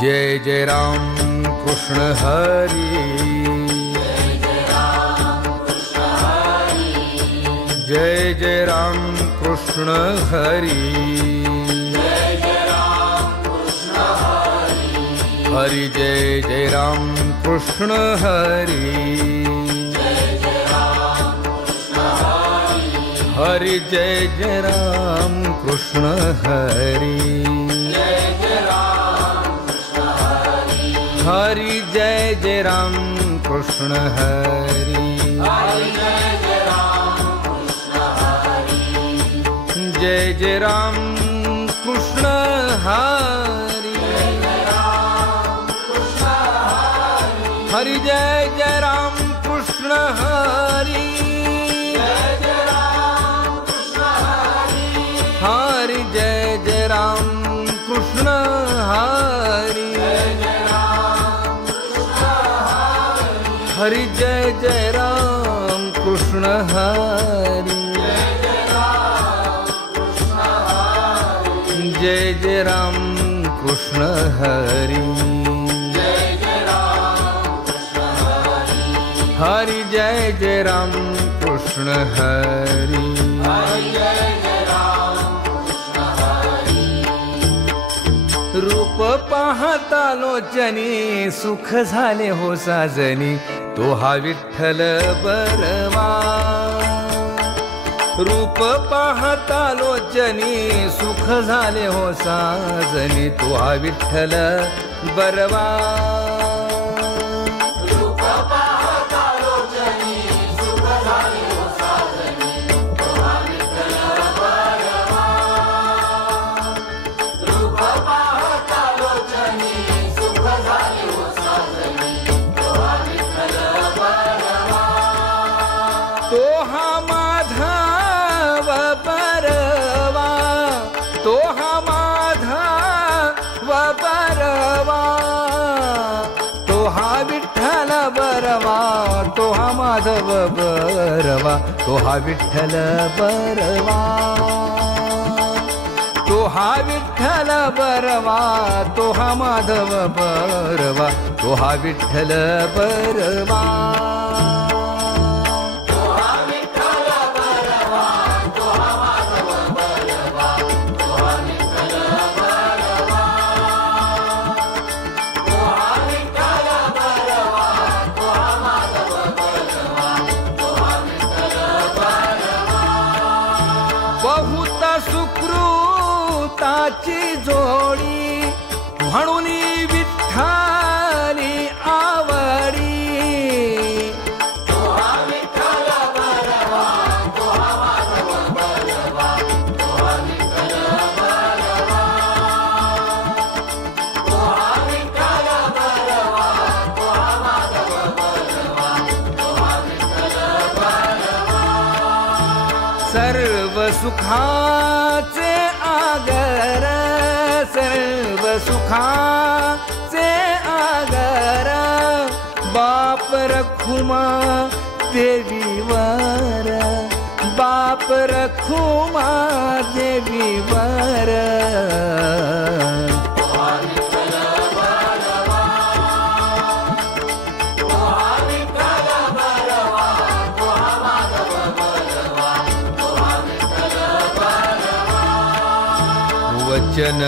जय जय राम कृष्ण हरी, जय जय राम कृष्ण हरी, हरि जय जय राम कृष्ण हरी, हरि जय जय राम कृष्ण हरी, हरि जय जय राम कृष्ण हरि, जय जय राम कृष्ण हरि, हरि जय जय राम कृष्ण हरि, हरि जय जय राम कृष्ण हरि, हरि जय जय राम कृष्ण हरि, जय जय राम कृष्ण हरि, हरि जय जय राम कृष्ण हरि, रूप पाहता लोचनी सुख झाले हो साजनी, तो हा विठ्ठल बरवा, रूप पाहता लोचनी सुख झाले हो साजनी, तो हा विठ्ठल बरवा, रूप पाहता लोचनी सुख झाले हो साजनी, तो हा विठ्ठल बरवा, रूप पाहता लोचनी सुख झाले हो साजनी, तो हा विठ्ठल बरवा, तो हा माधव बरवा, तो हा माधव बरवा, तो हा विठ्ठल बरवा, तो हा माधव बरवा, तो हा विठ्ठल बरवा, तो हा विठ्ठल बरवा, तो हा माधव बरवा, तो हा विठ्ठल बरवा, बहुत सुकृताची जोडी म्हणून विठ्ठली आवडी, तो हा विठ्ठल बरवा, तो हा माधव बरवा, तो हा विठ्ठल बरवा, तो हा विठ्ठल बरवा, तो हा माधव बरवा, तो हा विठ्ठल बरवा, सर्व सुखाचे आगर, सर्व सुखाचे आगर, बाप रखुमा देवीवर, बाप रखुमा देवीवर, तो हा विठ्ठल बरवा, तो हा विठ्ठल बरवा, तो हा माधव बरवा, तो हा विठ्ठल बरवा, वचन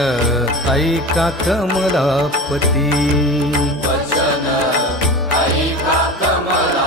ऐका कमलापती, वचन ऐका कमलापती,